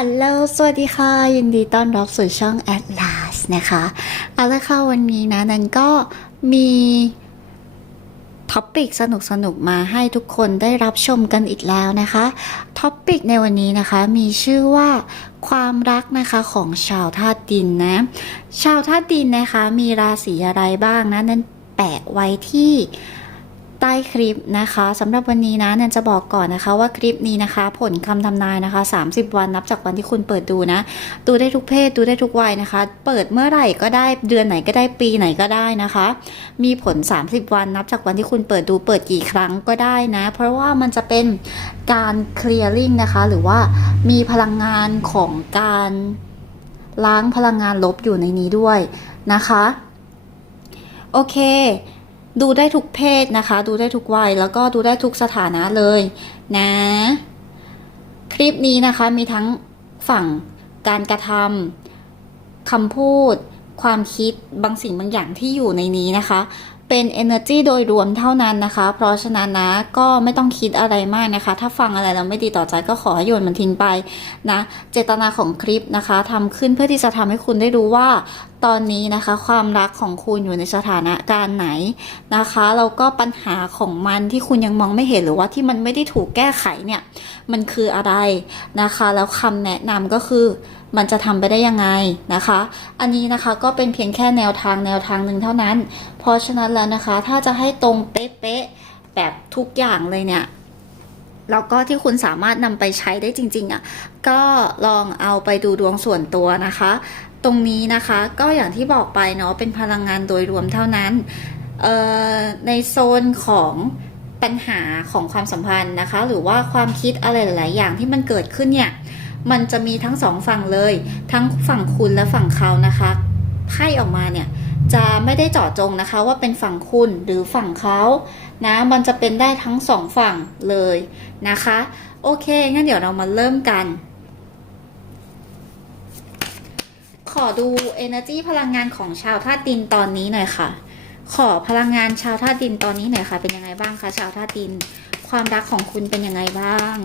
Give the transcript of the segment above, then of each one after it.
อัลโหลสวัสดีค่ะ ยินดีต้อนรับสู่ช่อง Atlas นะคะเอาละค่ะวันนี้นะนันก็มีท็อปิกสนุกๆมาให้ทุกคนได้รับชมกันอีกแล้วนะคะท็อปิกในวันนี้นะคะมีชื่อว่าความรักนะคะของชาวธาตุดินนะ ชาวธาตุดินนะคะมีราศีอะไรบ้างนะนั้นแปะไว้ที่ ใต้คลิปนะคะสำหรับวันนี้นะนันจะบอกก่อนนะคะว่าคลิปนี้นะคะ ผลคำทำนายนะคะ 30 วันนับจากวันที่คุณเปิดดูนะ ดูได้ทุกเพศดูได้ทุกวัยนะคะ เปิดเมื่อไหร่ก็ได้เดือนไหนก็ได้ปีไหนก็ได้นะคะ มีผล 30 วันนับจากวันที่คุณเปิดดูเปิดกี่ครั้งก็ได้นะ เพราะว่ามันจะเป็นการเคลียร์ลิงนะคะ หรือว่ามีพลังงานของการล้างพลังงานลบอยู่ในนี้ด้วยนะคะ โอเค ดูได้ทุกเพศนะคะ ดูได้ทุกวัย แล้วก็ดูได้ทุกสถานะเลยนะ คลิปนี้นะคะมีทั้งฝั่งการกระทำคำพูด ความคิดบางสิ่งบางอย่างที่อยู่ในนี้นะคะ เป็น energy โดยรวมเท่านั้นนะคะ เพราะฉะนั้นนะก็ไม่ต้องคิดอะไรมากนะคะ ถ้าฟังอะไรแล้วไม่ดีต่อใจก็ขอให้โยนมันทิ้งไปนะ เจตนาของคลิปนะคะทำขึ้นเพื่อที่จะทำให้คุณได้รู้ว่า ตอนนี้นะคะ ความรักของคุณอยู่ในสถานะการไหนนะคะแล้วก็ปัญหาของมันที่คุณยังมองไม่เห็นหรือว่าที่มันไม่ได้ถูกแก้ไขเนี่ย มันคืออะไรนะคะ แล้วคำแนะนำก็คือ มันจะทำไปได้ยังไงนะคะ อันนี้นะคะก็เป็นเพียงแค่แนวทางแนวทางหนึ่งเท่านั้น เพราะฉะนั้นแล้วนะคะ ถ้าจะให้ตรงเป๊ะๆแบบทุกอย่างเลยเนี่ยแล้วก็ที่คุณสามารถนำไปใช้ได้จริง ๆอะก็ลองเอาไปดูดวงส่วนตัวนะคะ ตรงนี้นะคะก็อย่างที่บอกไปเนาะเป็นพลังงานโดยรวมเท่านั้นในโซนของปัญหาของความสัมพันธ์นะคะ หรือว่าความคิดอะไรหลาย ๆ อย่างที่มันเกิดขึ้นเนี่ย มันจะมีทั้งสองฝั่งเลย ทั้งฝั่งคุณและฝั่งเขานะคะไพ่ออกมาเนี่ยจะไม่ได้เจาะจงนะคะว่าเป็นฝั่งคุณหรือฝั่งเขานะมันจะเป็นได้ทั้งสองฝั่งเลยนะคะ โอเคงั้นเดี๋ยวเรามาเริ่มกัน ขอดู energy พลังงานของชาวธาตุดินตอนนี้หน่อยค่ะ ขอพลังงานชาวธาตุดินตอนนี้หน่อยค่ะ เป็นยังไงบ้างคะชาวธาตุดิน ความรักของคุณเป็นยังไงบ้าง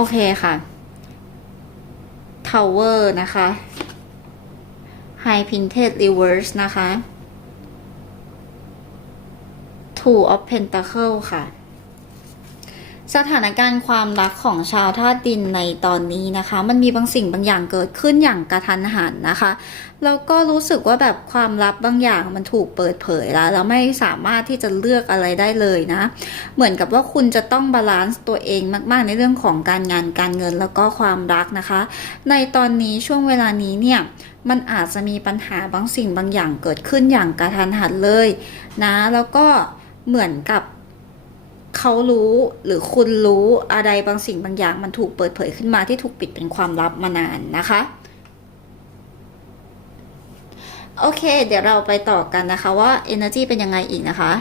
โอเคค่ะ Tower นะคะ High Painted Reverse นะคะ Two of Pentacle ค่ะ สถานการณ์ความรักของชาวธาตุดินในตอนนี้นะคะ มันมีบางสิ่งบางอย่างเกิดขึ้นอย่างกระทันหันนะคะแล้วก็รู้สึกว่าแบบความลับบางอย่างมันถูกเปิดเผยแล้วแล้วไม่สามารถที่จะเลือกอะไรได้เลยนะ เหมือนกับว่าคุณจะต้องบาลานซ์ตัวเองมาก ๆ ในเรื่องของการงานการเงินแล้วก็ความรักนะคะ ในตอนนี้ช่วงเวลานี้เนี่ยมันอาจจะมีปัญหาบางสิ่งบางอย่างเกิดขึ้นอย่างกระทันหันเลยนะ แล้วก็เหมือนกับ เขารู้หรือคุณรู้อะไรบางสิ่งบางอย่างมันถูกเปิดเผยขึ้นมาที่ถูกปิดเป็นความลับมานานนะคะ โอเค เดี๋ยวเราไปต่อกันนะคะว่า energy เป็นยังไงอีกนะคะ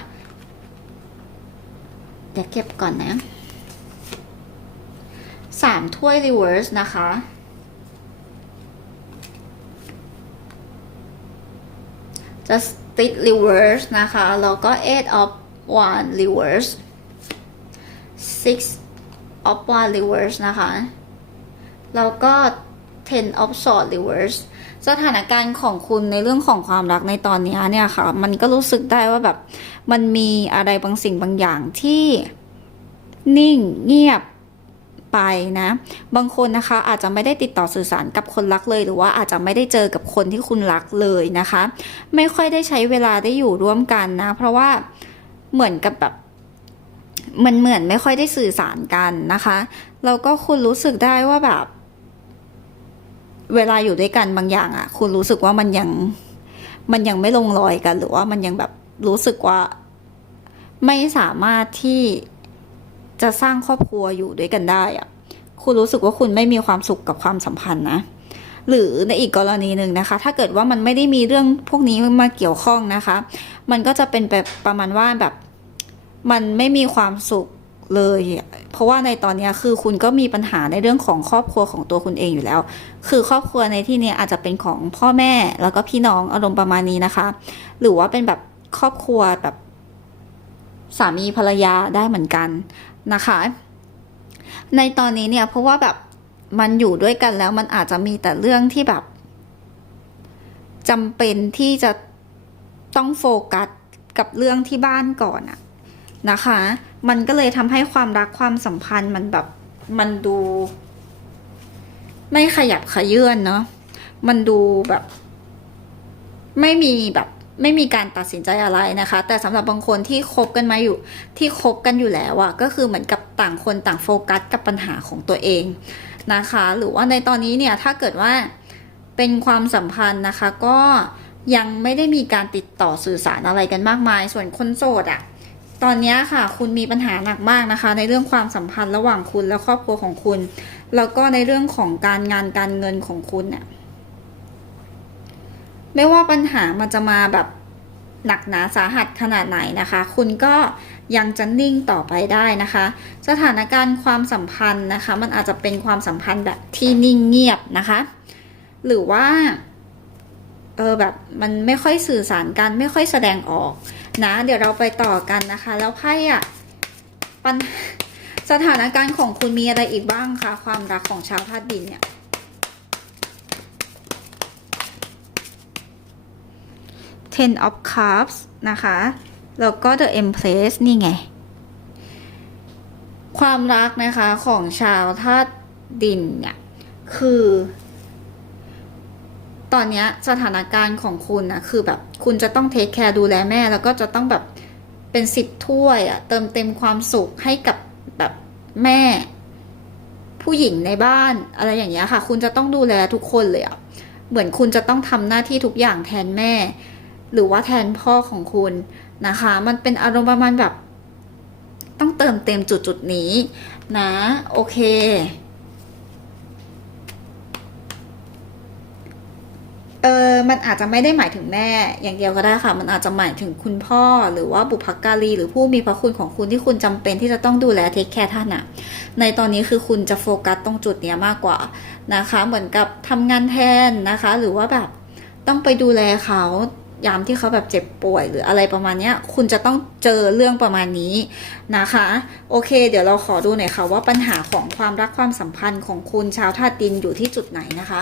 เดี๋ยวเก็บก่อนนะสามถ้วย reverse นะคะ just ติด reverse นะคะ แล้วก็ eight of one reverse six of one reverse นะคะ แล้วก็ ten of sword reverse สถานการณ์ของคุณในเรื่องของความรักในตอนนี้เนี่ยค่ะ มันก็รู้สึกได้ว่าแบบมันมีอะไรบางสิ่งบางอย่างที่นิ่งเงียบไปนะ บางคนนะคะอาจจะไม่ได้ติดต่อสื่อสารกับคนรักเลย หรือว่าอาจจะไม่ได้เจอกับคนที่คุณรักเลยนะคะ ไม่ค่อยได้ใช้เวลาได้อยู่ร่วมกันนะ เพราะว่าเหมือนกับแบบ มันเหมือนไม่ค่อยได้สื่อสารกันนะคะแล้วก็คุณรู้สึกได้ว่าแบบ เวลาอยู่ด้วยกันบางอย่างอะ่ะ คุณรู้สึกว่ามันยังมันยังไม่ลงรอยกัน หรือว่ามันยังแบบรู้สึกว่า ไม่สามารถที่จะสร้างครอบครัวอยู่ด้วยกันได้อะคุณรู้สึกว่าคุณไม่มีความสุขกับความสัมพันธ์นะหรือในอีกกรณีหนึ่งนะคะ ถ้าเกิดว่ามันไม่ได้มีเรื่องพวกนี้มาเกี่ยวข้องนะคะ มันก็จะเป็นแบบประมาณว่าแบบ มันไม่มีความสุขเลย เพราะว่าในตอนนี้คือคุณก็มีปัญหาในเรื่องของครอบครัวของตัวคุณเองอยู่แล้ว คือครอบครัวในที่เนี้ยอาจจะเป็นของพ่อแม่แล้วก็พี่น้องอารมณ์ประมาณนี้นะคะ หรือว่าเป็นแบบครอบครัวแบบสามีภรรยาได้เหมือนกันนะคะ ในตอนนี้เนี่ยเพราะว่าแบบมันอยู่ด้วยกันแล้วมันอาจจะมีแต่เรื่องที่แบบจำเป็นที่จะต้องโฟกัสกับเรื่องที่บ้านก่อนอะ นะคะ มันก็เลยทำให้ความรักความสัมพันธ์มันแบบมันดู ไม่ขยับขยื่นเนาะมันดูแบบ ไม่มีแบบไม่มีการตัดสินใจอะไรนะคะ แต่สำหรับบางคนที่คบกันมาอยู่ ที่คบกันอยู่แล้วอะก็คือเหมือนกับต่างคนต่างโฟกัสกับปัญหาของตัวเองนะคะ หรือว่าในตอนนี้เนี่ยถ้าเกิดว่าเป็นความสัมพันธ์นะคะ ก็ยังไม่ได้มีการติดต่อสื่อสารอะไรกันมากมาย ส่วนคนโสดอะ ตอนนี้ค่ะ คุณมีปัญหาหนักมากนะคะ ในเรื่องความสัมพันธ์ระหว่างคุณและครอบครัวของคุณ แล้วก็ในเรื่องของการงานการเงินของคุณเนี่ยไม่ว่าปัญหามันจะมาแบบหนักหนาสาหัสขนาดไหนนะคะ คุณก็ยังจะนิ่งต่อไปได้นะคะ สถานการณ์ความสัมพันธ์นะคะ มันอาจจะเป็นความสัมพันธ์แบบที่นิ่งเงียบนะคะ หรือว่าเออแบบมันไม่ค่อยสื่อสารกันไม่ค่อยแสดงออก นะ เดี๋ยวเราไปต่อกันนะคะ แล้วไพ่อะปัญสถานการณ์ของคุณมีอะไรอีกบ้างคะความรักของชาวธาตุดินเนี่ย Ten of Cups นะคะ แล้วก็ The Empress นี่ไง ความรักนะคะของชาวธาตุดินเนี่ย คือ อนเนี้ยสถานการณ์ของคุณนะคือแบบคุณจะต้องเทคแคร์ดูแลแม่ แล้วก็จะต้องแบบเป็นสิบถ้วยอะเติมเต็มความสุขให้กับแบบแม่ ผู้หญิงในบ้านอะไรอย่างเงี้ยค่ะ คุณจะต้องดูแลทุกคนเลยอะเหมือนคุณจะต้องทำหน้าที่ทุกอย่างแทนแม่ หรือว่าแทนพ่อของคุณนะคะ มันเป็นอารมณ์ประมาณแบบ ต้องเติมเต็มจุดจุดนี้ นะ โอเค เออมันอาจจะไม่ได้หมายถึงแม่ อย่างเดียวก็ได้ค่ะ มันอาจจะหมายถึงคุณพ่อ หรือว่าบุพการีหรือผู้มีพระคุณของคุณที่คุณจำเป็นที่จะต้องดูแลเทคแคร์ท่านอะในตอนนี้คือคุณจะโฟกัสตรงจุดเนี้ยมากกว่านะคะ เหมือนกับทำงานแทนนะคะ หรือว่าแบบต้องไปดูแลเขายามที่เขาแบบเจ็บป่วยหรืออะไรประมาณเนี้ยคุณจะต้องเจอเรื่องประมาณนี้นะคะ โอเค เดี๋ยวเราขอดูหน่อยค่ะว่าปัญหาของความรักความสัมพันธ์ของคุณชาวธาตุดินอยู่ที่จุดไหนนะคะ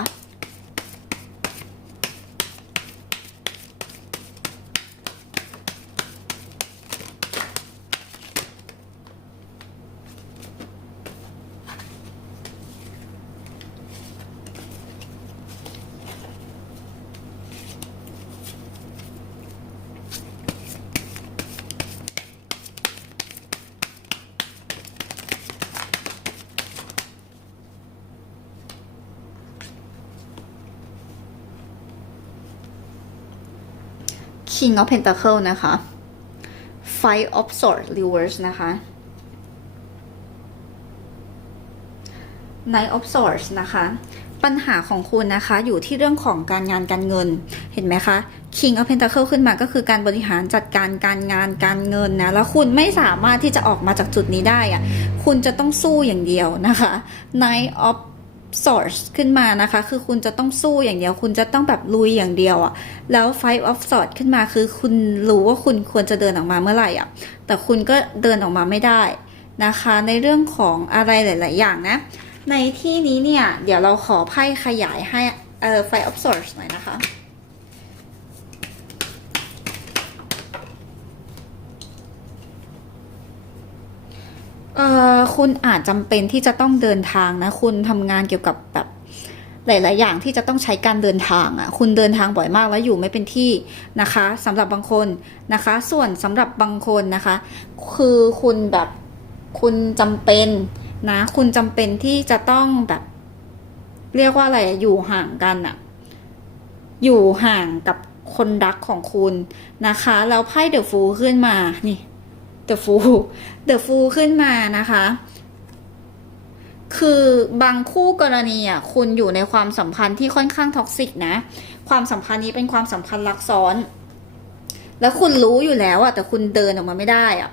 King of Pentacle นะคะ Five of Swords Reverse นะคะ Knight of Swords นะคะ ปัญหาของคุณนะคะอยู่ที่เรื่องของการงานการเงิน เห็นไหมคะ King of Pentacle ขึ้นมาก็คือการบริหารจัดการการงานการเงินนะ แล้วคุณไม่สามารถที่จะออกมาจากจุดนี้ได้อะคุณจะต้องสู้อย่างเดียวนะคะ Knight of source ขึ้นมานะคะ คือคุณจะต้องสู้อย่างเดียว คุณจะต้องแบบลุยอย่างเดียวอะแล้ว Five of Swords ขึ้นมาคือคุณรู้ว่าคุณควรจะเดินออกมาเมื่อไหร่อะ แต่คุณก็เดินออกมาไม่ได้นะคะ ในเรื่องของอะไรหลาย ๆ อย่างนะ ในที่นี้เนี่ย เดี๋ยวเราขอไพ่ขยายให้เอ่อ Five of Swords หน่อยนะคะ เอ่อคุณอาจจำเป็นที่จะต้องเดินทางนะ คุณทำงานเกี่ยวกับแบบหลาย ๆ อย่างที่จะต้องใช้การเดินทางอะ คุณเดินทางบ่อยมากแล้วอยู่ไม่เป็นที่นะคะสำหรับบางคนนะคะ ส่วนสำหรับบางคนนะคะ คือคุณแบบคุณจำเป็นนะ คุณจำเป็นที่จะต้องแบบ เรียกว่าอะไรอยู่ห่างกันอะ อยู่ห่างกับคนรักของคุณนะคะ แล้วไพ่เดอะฟูขึ้นมานี่ เดอะฟูเดอะฟูขึ้นมานะคะ คือบางคู่กรณีอะคุณอยู่ในความสัมพันธ์ที่ค่อนข้างท็อกซิกนะ ความสัมพันธ์นี้เป็นความสัมพันธ์ลักซ้อน แล้วคุณรู้อยู่แล้วอะแต่คุณเดินออกมาไม่ได้อะ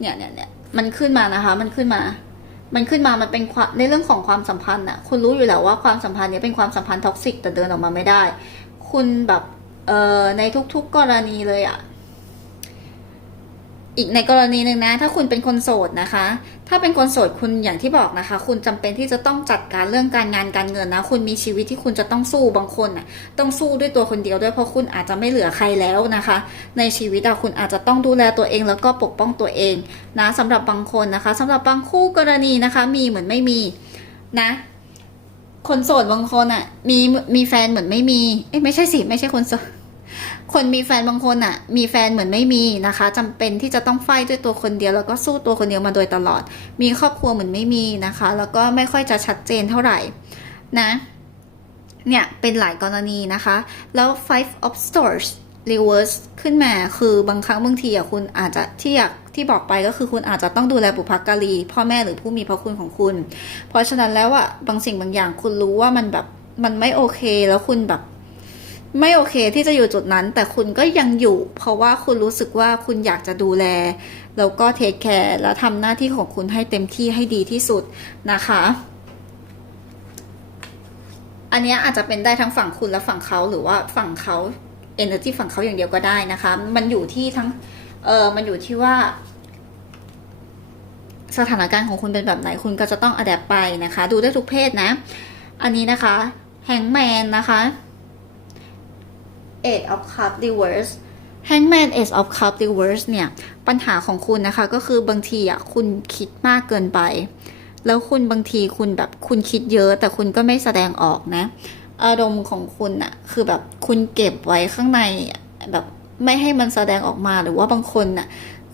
เนี่ยเนี่ยเนี่ยมันขึ้นมานะคะ มันขึ้นมามันขึ้นมา มันเป็นในเรื่องของความสัมพันธ์อะคุณรู้อยู่แล้วว่าความสัมพันธ์นี้เป็นความสัมพันธ์ท็อกซิกแต่เดินออกมาไม่ได้ คุณแบบ เอ่อ ในทุกๆกรณีเลยอะ อีกในกรณีหนึ่งนะ ถ้าคุณเป็นคนโสดนะคะ ถ้าเป็นคนโสดคุณอย่างที่บอกนะคะ คุณจำเป็นที่จะต้องจัดการเรื่องการงานการเงินนะ คุณมีชีวิตที่คุณจะต้องสู้บางคนน่ะต้องสู้ด้วยตัวคนเดียวด้วยเพราะคุณอาจจะไม่เหลือใครแล้วนะคะ ในชีวิตอะคุณอาจจะต้องดูแลตัวเองแล้วก็ปกป้องตัวเองนะสำหรับบางคนนะคะสำหรับบางคู่กรณีนะคะ มีเหมือนไม่มีนะคนโสดบางคนอะมีมีแฟนเหมือนไม่มีเอ้ไม่ใช่สิไม่ใช่คนโสด คนมีแฟนบางคนอะมีแฟนเหมือนไม่มีนะคะจำเป็นที่จะต้องไฟด้วยตัวคนเดียว แล้วก็สู้ตัวคนเดียวมาโดยตลอด มีครอบครัวเหมือนไม่มีนะคะ แล้วก็ไม่ค่อยจะชัดเจนเท่าไหร่นะเนี่ย เป็นหลายกรณีนะคะ แล้ว five of stars reverse ขึ้นมาคือบางครั้งบางทีอะคุณอาจจะที่อยากที่บอกไปก็คือคุณอาจจะต้องดูแลบุพการีพ่อแม่หรือผู้มีพระคุณของคุณ เพราะฉะนั้นแล้วอะบางสิ่งบางอย่างคุณรู้ว่ามันแบบมันไม่โอเคแล้วคุณแบบ ไม่โอเคที่จะอยู่จุดนั้น แต่คุณก็ยังอยู่ เพราะว่าคุณรู้สึกว่าคุณอยากจะดูแล แล้วก็เทคแคร์แล้วทำหน้าที่ของคุณให้เต็มที่ให้ดีที่สุดนะคะ อันนี้อาจจะเป็นได้ทั้งฝั่งคุณและฝั่งเขาหรือว่าฝั่งเขา energy ฝั่งเขาอย่างเดียวก็ได้นะคะ มันอยู่ที่ทั้งเออมันอยู่ที่ว่า สถานการณ์ของคุณเป็นแบบไหนคุณก็จะต้องอัดแอปไปนะคะ ดูได้ทุกเพศนะ อันนี้นะคะแฮงแมนนะคะ Eight of Cup Reverse Hangman Ace of Cup Reverse เนี่ย ปัญหาของคุณนะคะ ก็คือบางทีอะคุณคิดมากเกินไป แล้วคุณบางทีคุณแบบคุณคิดเยอะ แต่คุณก็ไม่แสดงออกนะ อารมณ์ของคุณอะคือแบบคุณเก็บไว้ข้างในแบบไม่ให้มันแสดงออกมาหรือว่าบางคนอะ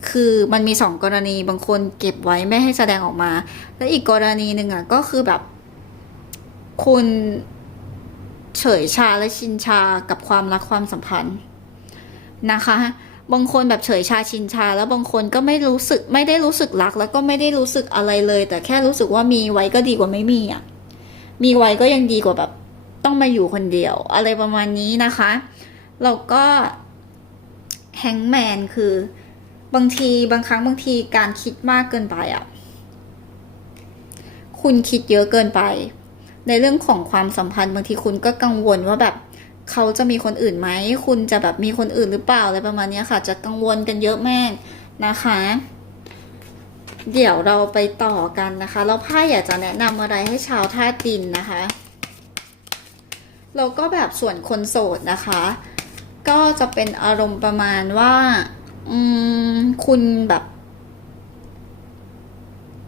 คือมันมีสองกรณีบางคนเก็บไว้ไม่ให้แสดงออกมา และอีกกรณีหนึ่งอะก็คือแบบ คุณ เฉยชาและชินชากับความรักความสัมพันธ์นะคะ บางคนแบบเฉยชาชินชา แล้วบางคนก็ไม่รู้สึกไม่ได้รู้สึกรัก แล้วก็ไม่ได้รู้สึกอะไรเลย แต่แค่รู้สึกว่ามีไว้ก็ดีกว่าไม่มีอะมีไว้ก็ยังดีกว่าแบบ ต้องมาอยู่คนเดียว อะไรประมาณนี้นะคะแล้วก็แฮงแมนคือบางทีบางครั้งบางทีการคิดมากเกินไปอะ คุณคิดเยอะเกินไป ในเรื่องของความสัมพันธ์บางทีคุณก็กังวลว่าแบบเขาจะมีคนอื่นไหม คุณจะแบบมีคนอื่นหรือเปล่าอะไรประมาณนี้ค่ะ จะกังวลกันเยอะแม่นะคะ เดี๋ยวเราไปต่อกันนะคะ แล้วไพ่อยากจะแนะนำอะไรให้ชาวธาตุินนะคะแล้วก็แบบส่วนคนโสดนะคะ ก็จะเป็นอารมณ์ประมาณว่า อืม คุณแบบ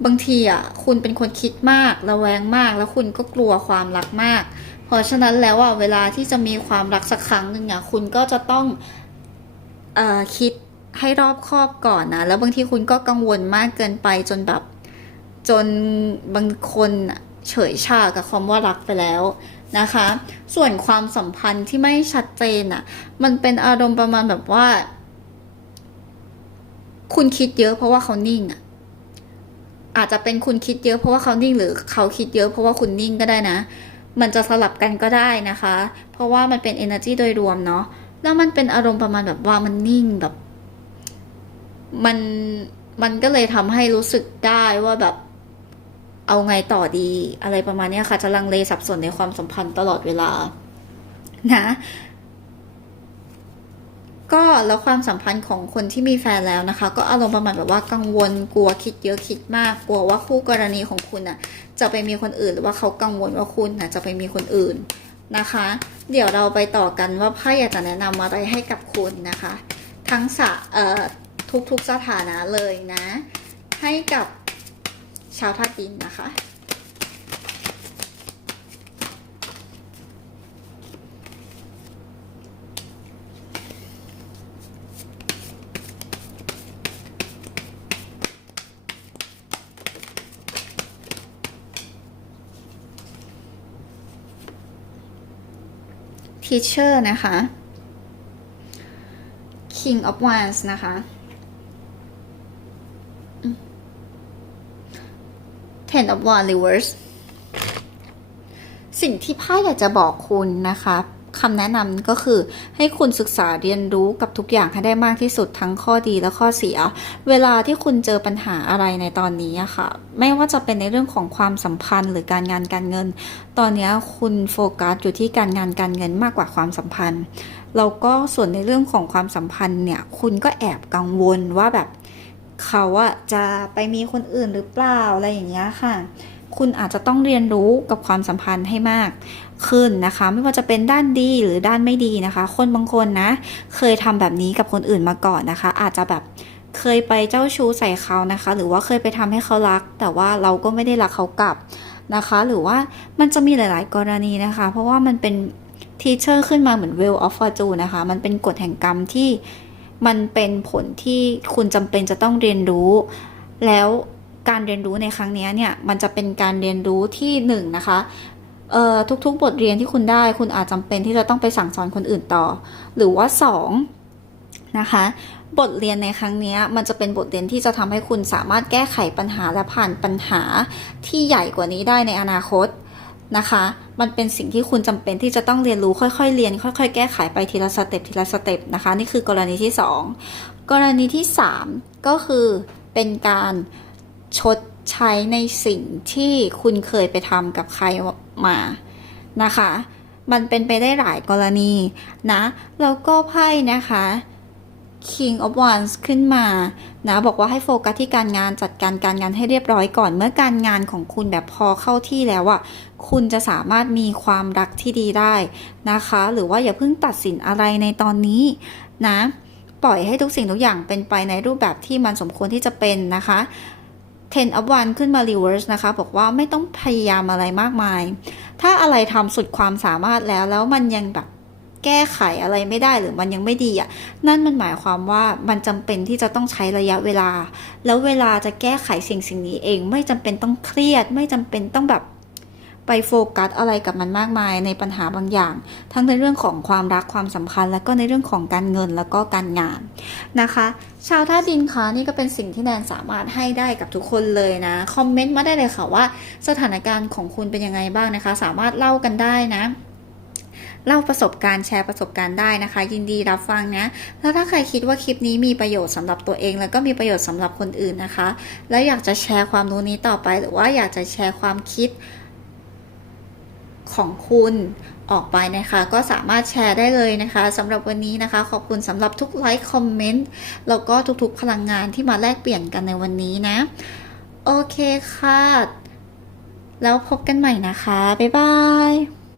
บางทีอะคุณเป็นคนคิดมากระแวงมาก แล้วคุณก็กลัวความรักมาก เพราะฉะนั้นแล้วอะเวลาที่จะมีความรักสักครั้งหนึ่งอะคุณก็จะต้องเอ่อคิดให้รอบคอบก่อนนะแล้วบางทีคุณก็กังวลมากเกินไปจนแบบจนบางคนเฉยชากับคำว่ารักไปแล้วนะคะ ส่วนความสัมพันธ์ที่ไม่ชัดเจนอะ มันเป็นอารมณ์ประมาณแบบว่า คุณคิดเยอะเพราะว่าเขานิ่งอะ อาจจะเป็นคุณคิดเยอะเพราะว่าเขานิ่งหรือเขาคิดเยอะเพราะว่าคุณนิ่งก็ได้นะ มันจะสลับกันก็ได้นะคะ เพราะว่ามันเป็น energy โดยรวมเนาะแล้วมันเป็นอารมณ์ประมาณแบบว่ามันนิ่งแบบ มันมันก็เลยทำให้รู้สึกได้ว่าแบบเอาไงต่อดีอะไรประมาณนี้ค่ะจะลังเลสับสนในความสัมพันธ์ตลอดเวลานะ ก็แล้วความสัมพันธ์ของคนที่มีแฟนแล้วนะคะ ก็อารมณ์ประมาณแบบว่ากังวลกลัวคิดเยอะคิดมาก กลัวว่าคู่กรณีของคุณน่ะจะไปมีคนอื่นหรือว่าเขากังวลว่าคุณน่ะจะไปมีคนอื่นนะคะ เดี๋ยวเราไปต่อกันว่าไพ่อยากจะแนะนำอะไรให้กับคุณนะคะ ทั้งสะเอ่อทุกๆสถานะเลยนะ ให้กับชาวธาตุดินนะคะ teacher นะคะ king of wands นะคะ ten of wands reverse สิ่งที่ไพ่อยากจะบอกคุณนะคะ คำแนะนำก็คือให้คุณศึกษาเรียนรู้กับทุกอย่างให้ได้มากที่สุดทั้งข้อดีและข้อเสีย เวลาที่คุณเจอปัญหาอะไรในตอนนี้อะค่ะ ไม่ว่าจะเป็นในเรื่องของความสัมพันธ์หรือการงานการเงิน ตอนนี้คุณโฟกัสอยู่ที่การงานการเงินมากกว่าความสัมพันธ์แล้วก็ส่วนในเรื่องของความสัมพันธ์เนี่ยคุณก็แอบกังวลว่าแบบเขาอะจะไปมีคนอื่นหรือเปล่าอะไรอย่างเงี้ยค่ะ คุณอาจจะต้องเรียนรู้กับความสัมพันธ์ให้มาก ขึ้นนะคะ ไม่ว่าจะเป็นด้านดีหรือด้านไม่ดีนะคะ คนบางคนนะ เคยทำแบบนี้กับคนอื่นมาก่อนนะคะ อาจจะแบบเคยไปเจ้าชู้ใส่เขานะคะ หรือว่าเคยไปทำให้เขารัก แต่ว่าเราก็ไม่ได้รักเขากลับนะคะ หรือว่ามันจะมีหลาย ๆ กรณีนะคะ เพราะว่ามันเป็นทีเชอร์ขึ้นมาเหมือน Wheel of Fortune นะคะ มันเป็นกฎแห่งกรรมที่มันเป็นผลที่คุณจำเป็นจะต้องเรียนรู้ แล้วการเรียนรู้ในครั้งนี้เนี่ย มันจะเป็นการเรียนรู้ที่หนึ่งนะคะ เอ่อทุกๆ บทเรียนที่คุณได้ คุณอาจจำเป็นที่จะต้องไปสั่งสอนคนอื่นต่อ หรือว่าสองนะคะ บทเรียนในครั้งนี้มันจะเป็นบทเรียนที่จะทำให้คุณสามารถแก้ไขปัญหาและผ่านปัญหาที่ใหญ่กว่านี้ได้ในอนาคตนะคะ มันเป็นสิ่งที่คุณจำเป็นที่จะต้องเรียนรู้ค่อยๆ เรียน ค่อย ๆ แก้ไขไปทีละสเต็ปทีละสเต็ปนะคะ นี่คือกรณีที่สองกรณีที่สามก็คือเป็นการชดใช้ในสิ่งที่คุณเคยไปทำกับใคร มานะคะ มันเป็นไปได้หลายกรณีนะ แล้วก็ไพ่นะคะ King of Wands ขึ้นมานะบอกว่าให้โฟกัสที่การงานจัดการการงานให้เรียบร้อยก่อน เมื่อการงานของคุณแบบพอเข้าที่แล้วอะคุณจะสามารถมีความรักที่ดีได้นะคะ หรือว่าอย่าเพิ่งตัดสินอะไรในตอนนี้นะ ปล่อยให้ทุกสิ่งทุกอย่างเป็นไปในรูปแบบที่มันสมควรที่จะเป็นนะคะ 10 of 1ขึ้นมา Reverse นะคะ บอกว่าไม่ต้องพยายามอะไรมากมาย ถ้าอะไรทำสุดความสามารถแล้ว แล้วมันยังแบบแก้ไขอะไรไม่ได้หรือมันยังไม่ดีอะ นั่นมันหมายความว่ามันจำเป็นที่จะต้องใช้ระยะเวลา แล้วเวลาจะแก้ไขสิ่งสิ่งนี้เอง ไม่จำเป็นต้องเครียด ไม่จำเป็นต้องแบบ ไปโฟกัสอะไรกับมันมากมายในปัญหาบางอย่าง ทั้งในเรื่องของความรักความสัมพันธ์ แล้วก็ในเรื่องของการเงินแล้วก็การงานนะคะ ชาวธาตุดินคะนี่ก็เป็นสิ่งที่แนนสามารถให้ได้กับทุกคนเลยนะคอมเมนต์มาได้เลยค่ะว่า สถานการณ์ของคุณเป็นยังไงบ้างนะคะ สามารถเล่ากันได้นะเล่าประสบการณ์แชร์ประสบการณ์ได้นะคะ ยินดีรับฟังนะแล้วถ้าใครคิดว่าคลิปนี้มีประโยชน์สำหรับตัวเอง แล้วก็มีประโยชน์สำหรับคนอื่นนะคะ แล้วอยากจะแชร์ความรู้นี้ต่อไป หรือว่าอยากจะแชร์ความคิด ของคุณออกไปนะคะ ก็สามารถแชร์ได้เลยนะคะสำหรับวันนี้นะคะ ขอบคุณสำหรับทุกไลค์คอมเมนต์แล้วก็ทุกๆพลังงานที่มาแลกเปลี่ยนกันในวันนี้นะ โอเคค่ะ แล้วพบกันใหม่นะคะ บ๊ายบาย